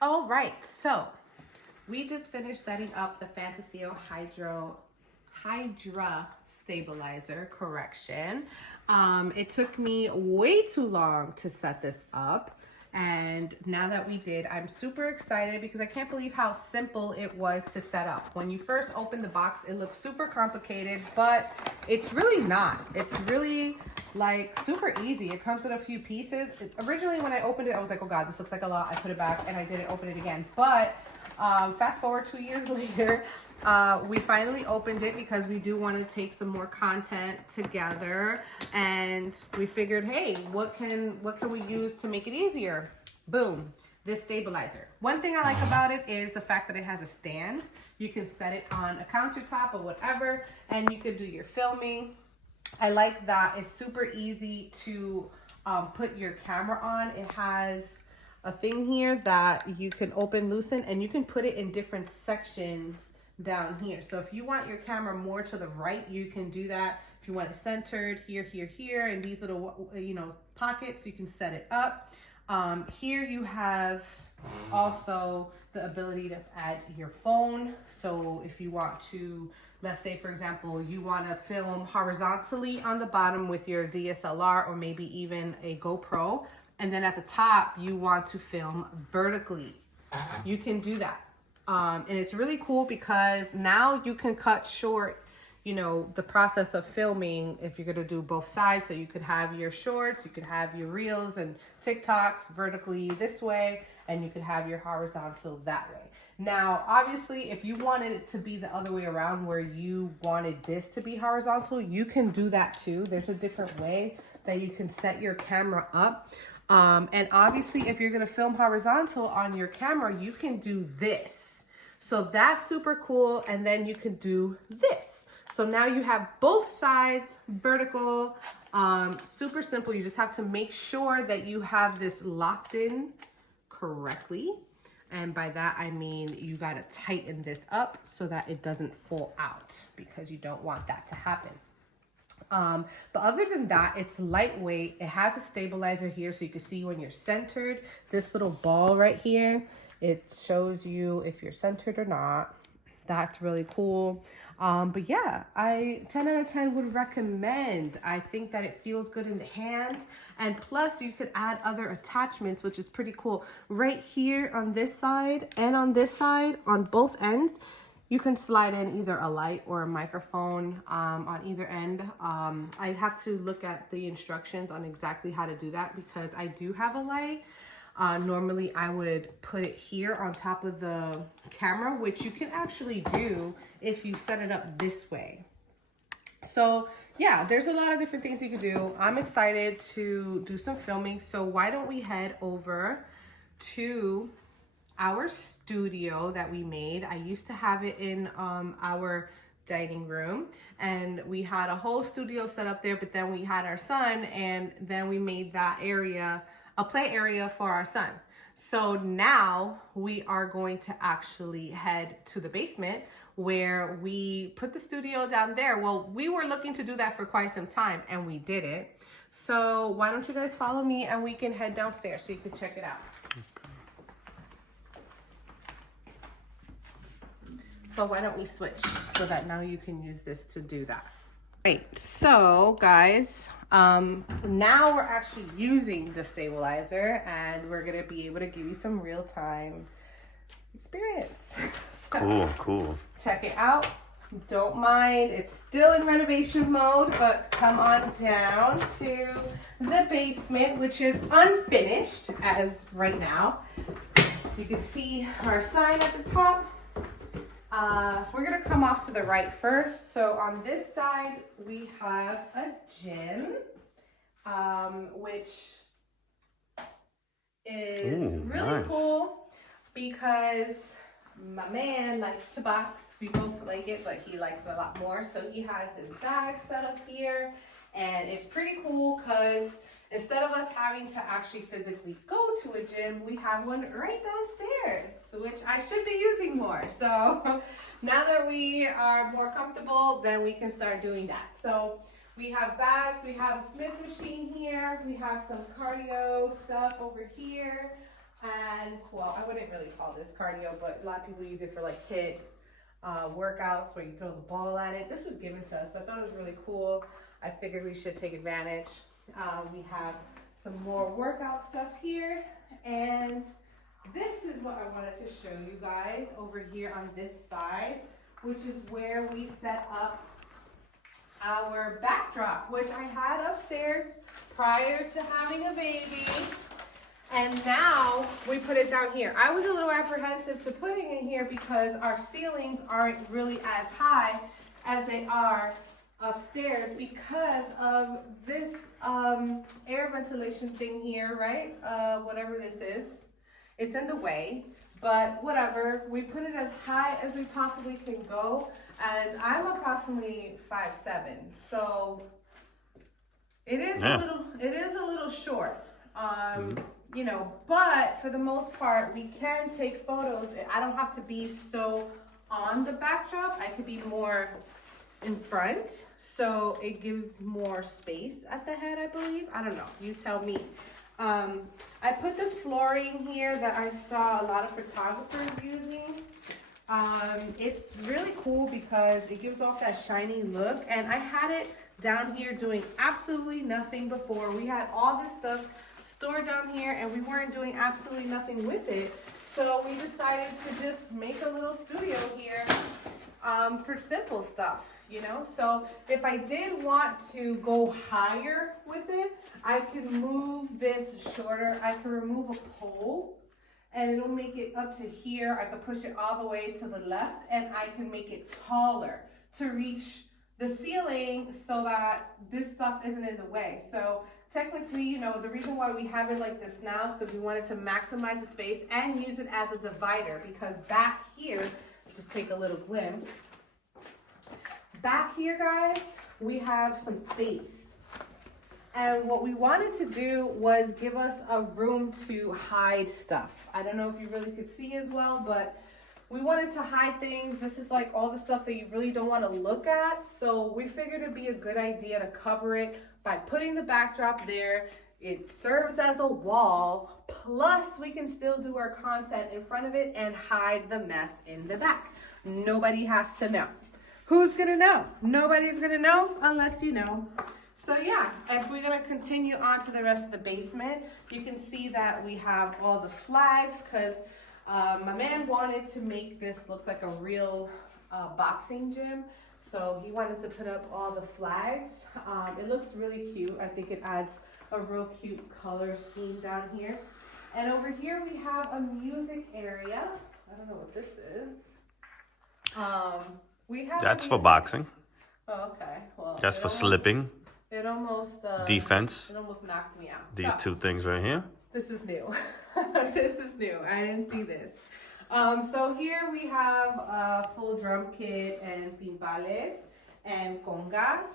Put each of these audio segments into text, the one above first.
All right, so we just finished setting up the Fantasio Hydra stabilizer correction. It took me way too long to set this up, and now that we did, I'm super excited because I can't believe how simple it was to set up. When you first open the box, it looks super complicated, but it's really not. It's really like super easy. It comes with a few pieces. Originally when I opened it, I was like, oh God, this looks like a lot. I put it back and I didn't open it again. But fast forward 2 years later, we finally opened it because we do want to take some more content together, and we figured, hey, what can we use to make it easier? Boom, this stabilizer. One thing I like about it is the fact that it has a stand. You can set it on a countertop or whatever, and you could do your filming. I like that it's super easy to put your camera on. It has a thing here that you can open, loosen, and you can put it in different sections down here. So if you want your camera more to the right, you can do that. If you want it centered here, here, here, and these little, pockets, you can set it up. Here you have also the ability to add your phone. So if you want to, let's say for example, you want to film horizontally on the bottom with your DSLR or maybe even a GoPro, and then at the top you want to film vertically, you can do that. And it's really cool because now you can cut short, the process of filming if you're going to do both sides. So you could have your shorts, you could have your reels and TikToks vertically this way, and you could have your horizontal that way. Now, obviously, if you wanted it to be the other way around where you wanted this to be horizontal, you can do that too. There's a different way that you can set your camera up. And obviously, if you're going to film horizontal on your camera, you can do this. So that's super cool. And then you can do this. So now you have both sides vertical, super simple. You just have to make sure that you have this locked in correctly. And by that, I mean, you got to tighten this up so that it doesn't fall out, because you don't want that to happen. But other than that, it's lightweight. It has a stabilizer here so you can see when you're centered. This little ball right here, it shows you if you're centered or not. That's really cool. But yeah, 10 out of 10 would recommend. I think that it feels good in the hand. And plus you could add other attachments, which is pretty cool. Right here on this side and on this side, on both ends, you can slide in either a light or a microphone on either end. I have to look at the instructions on exactly how to do that because I do have a light. Normally I would put it here on top of the camera, which you can actually do if you set it up this way. So yeah, there's a lot of different things you could do. I'm excited to do some filming. So why don't we head over to our studio that we made. I used to have it in our dining room, and we had a whole studio set up there, but then we had our son, and then we made that area a play area for our son. So now we are going to actually head to the basement where we put the studio down there. Well, we were looking to do that for quite some time and we did it. So why don't you guys follow me and we can head downstairs so you can check it out. So why don't we switch so that now you can use this to do that. Right, so guys, now we're actually using the stabilizer and we're gonna be able to give you some real-time experience. So, Cool. check it out. Don't mind, it's still in renovation mode, but come on down to the basement, which is unfinished as right now. You can see our sign at the top. We're gonna come off to the right first. So on this side, we have a gym, which is really nice. Cool because my man likes to box. We both like it, but he likes it a lot more. So he has his bag set up here, and it's pretty cool because instead of us having to actually physically go to a gym, we have one right downstairs, which I should be using more. So now that we are more comfortable, then we can start doing that. So we have bags, we have a Smith machine here, we have some cardio stuff over here. And well, I wouldn't really call this cardio, but a lot of people use it for like HIIT workouts where you throw the ball at it. This was given to us, so I thought it was really cool. I figured we should take advantage. We have some more workout stuff here, and this is what I wanted to show you guys over here on this side, which is where we set up our backdrop, which I had upstairs prior to having a baby, and now we put it down here. I was a little apprehensive to putting it here because our ceilings aren't really as high as they are upstairs because of this air ventilation thing here, right? Whatever this is, it's in the way, but whatever. We put it as high as we possibly can go, and I'm approximately 5'7", so it is a little short. You know, but for the most part, we can take photos. I don't have to be so on the backdrop. I could be more in front, so it gives more space at the head, I believe. I don't know, you tell me. I put this flooring here that I saw a lot of photographers using. It's really cool because it gives off that shiny look, and I had it down here doing absolutely nothing before. We had all this stuff stored down here and we weren't doing absolutely nothing with it, so we decided to just make a little studio here for simple stuff, you know. So if I did want to go higher with it, I could move this shorter. I could remove a pole and it'll make it up to here. I could push it all the way to the left, and I can make it taller to reach the ceiling so that this stuff isn't in the way. So technically, you know, the reason why we have it like this now is because we wanted to maximize the space and use it as a divider, because back here, just take a little glimpse. Back here, guys, we have some space. And what we wanted to do was give us a room to hide stuff. I don't know if you really could see as well, but we wanted to hide things. This is like all the stuff that you really don't want to look at. So we figured it'd be a good idea to cover it by putting the backdrop there. It serves as a wall, plus we can still do our content in front of it and hide the mess in the back. Nobody has to know. Who's gonna know? Nobody's gonna know unless you know. So yeah, if we're gonna continue on to the rest of the basement, you can see that we have all the flags, because my man wanted to make this look like a real boxing gym. So he wanted to put up all the flags. It looks really cute. I think it adds a real cute color scheme down here. And over here we have a music area. I don't know what this is. That's for boxing. Oh, okay. Well, that's for slipping. It almost defense. It almost knocked me out. These two things right here. This is new. This is new. I didn't see this. So here we have a full drum kit and timbales and congas.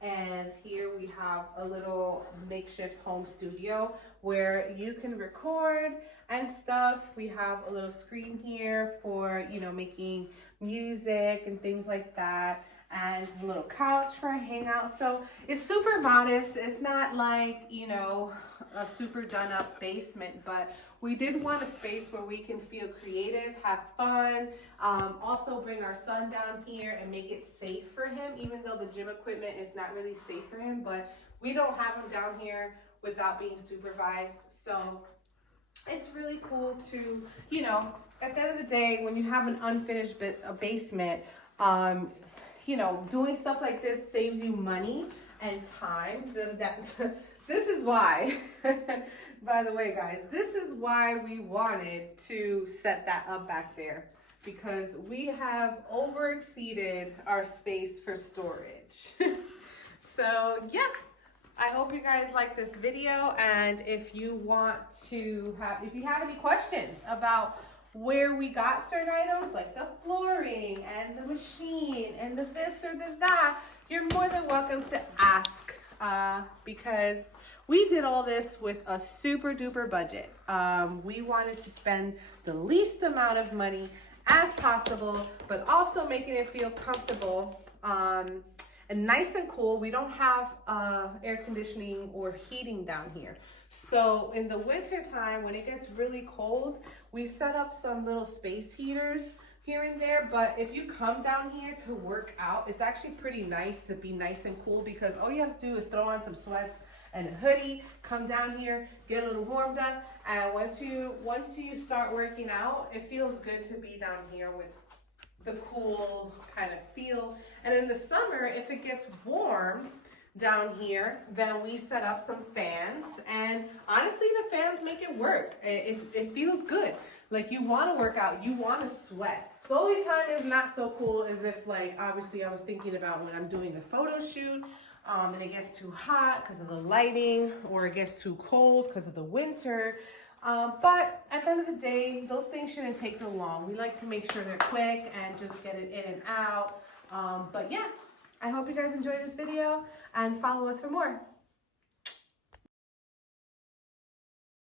And here we have a little makeshift home studio where you can record and stuff. We have a little screen here for, you know, making music and things like that. And a little couch for a hangout. So it's super modest. It's not like, you know, a super done up basement, but we did want a space where we can feel creative, have fun, also bring our son down here and make it safe for him, even though the gym equipment is not really safe for him, but we don't have him down here without being supervised. So it's really cool to, you know, at the end of the day, when you have an unfinished basement, you know, doing stuff like this saves you money and time. This is why, by the way, guys, this is why we wanted to set that up back there, because we have overexceeded our space for storage. So yeah, I hope you guys like this video. And if you want to if you have any questions about where we got certain items like the flooring and the machine and the this or the that, you're more than welcome to ask, because we did all this with a super duper budget. We wanted to spend the least amount of money as possible, but also making it feel comfortable. and nice and cool. We don't have air conditioning or heating down here. So in the winter time, when it gets really cold, we set up some little space heaters here and there. But if you come down here to work out, it's actually pretty nice to be nice and cool, because all you have to do is throw on some sweats and a hoodie, come down here, get a little warmed up, and once you start working out, it feels good to be down here with the cool kind of feel. And in the summer, if it gets warm down here, then we set up some fans, and honestly the fans make it work. It feels good. Like, you want to work out, you want to sweat. The only time is not so cool is if, like, obviously I was thinking about when I'm doing a photo shoot and it gets too hot because of the lighting, or it gets too cold because of the winter. But at the end of the day, those things shouldn't take too long. We like to make sure they're quick and just get it in and out. But yeah, I hope you guys enjoyed this video and follow us for more.